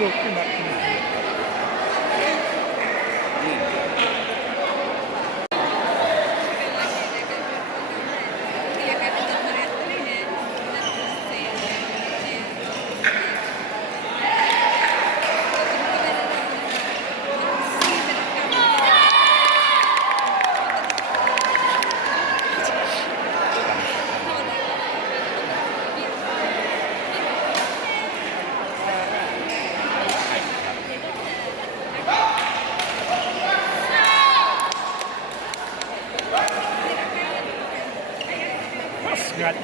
Soaking up. Ngat.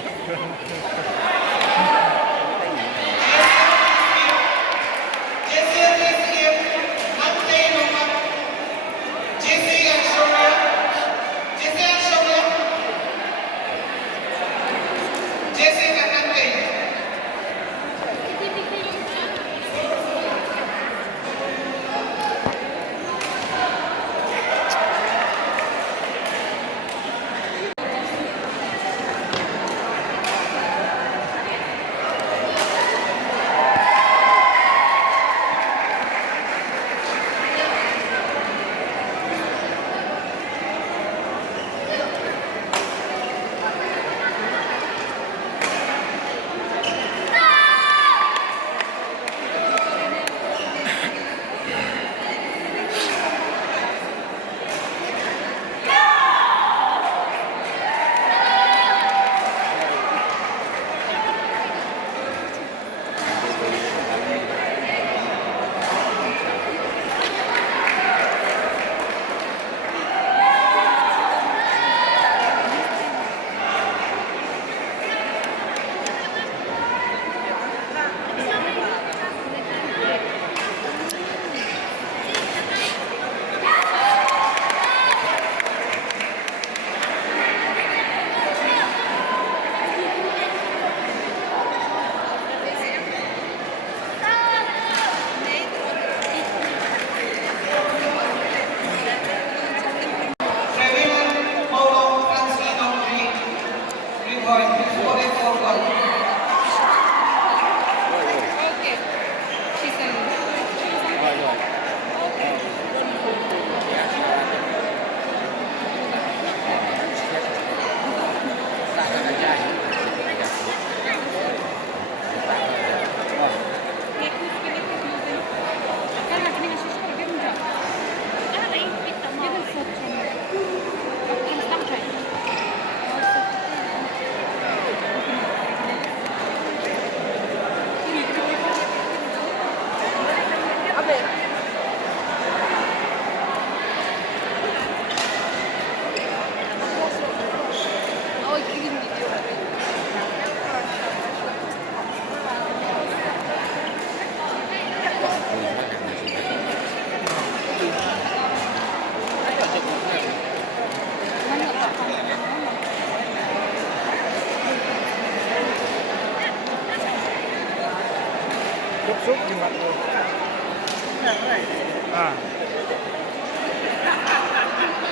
Súc nhưng mà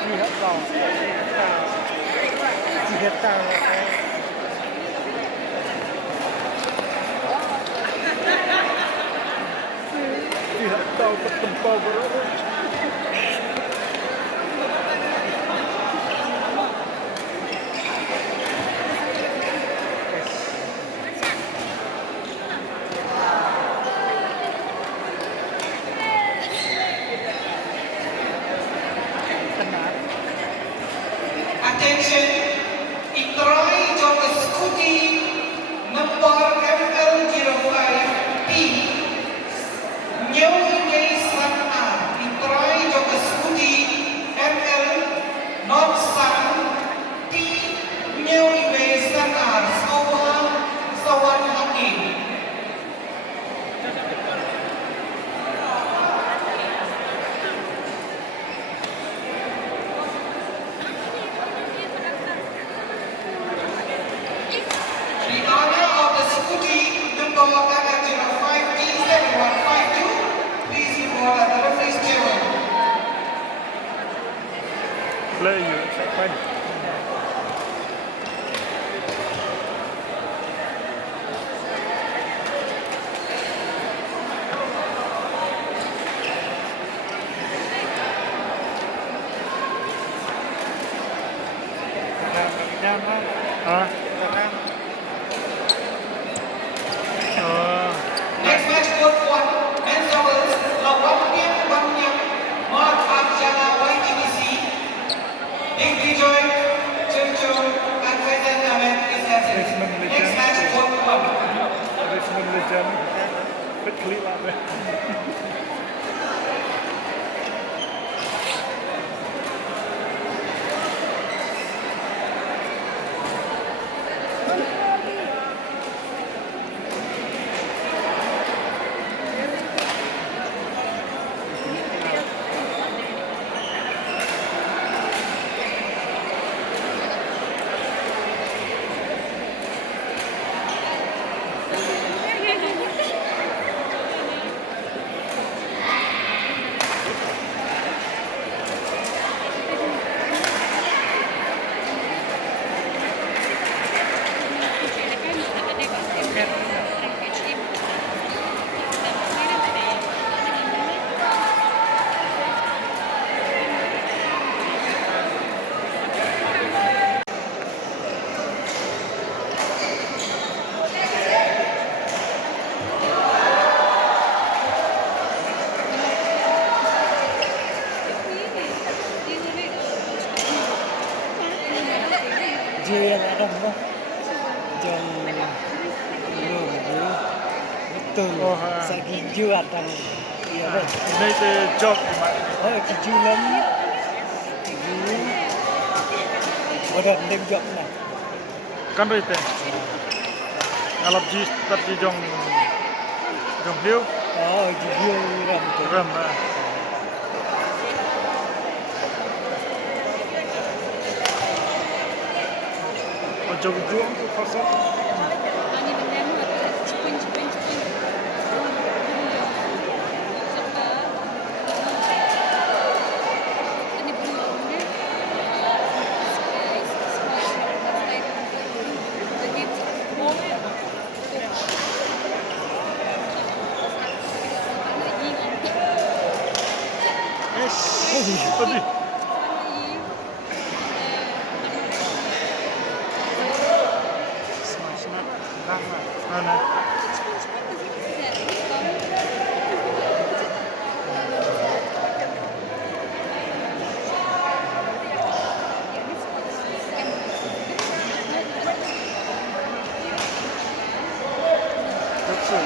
đi hết rồi chỉ hết tao đi hết tao có tầm bao vào đó Attention, itry jog scooty number ML05P. Nhiều ngay sẵn itry jog scooty ML06T. Nhiều ngay sẵn Sawan Hakim. Play you sẽ quay Nhang không? Hả? Nhang. Next match, Court 1, men's doubles, Lawampian Banyang, Mark Arjana YTBC, Big Bijoy, Chunchung, and Faizan Ahmed is Richmond Next Legend. match, Court 1. Richmond Legend. Bit cleat lại đây. Dia yang ada apa? Jom betul. Oh, ha. Sagiju ada. Iya deh. Ini tu job ni mak. Oh, kiju lắm. Kiju. Udah dem job lah. Kan rồi te. Alap ji tat ji jong hiu Oh, kiju ram tu. ram lah. Jom juang tu pasal. Tadi. Smash nak dah lah. Mana? Betul.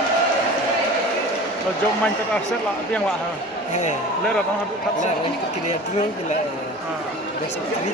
Lo jom main terakhir lah, tiang lah. Eh, Lera tang habis tak lah untuk kita dulu bila besok hari.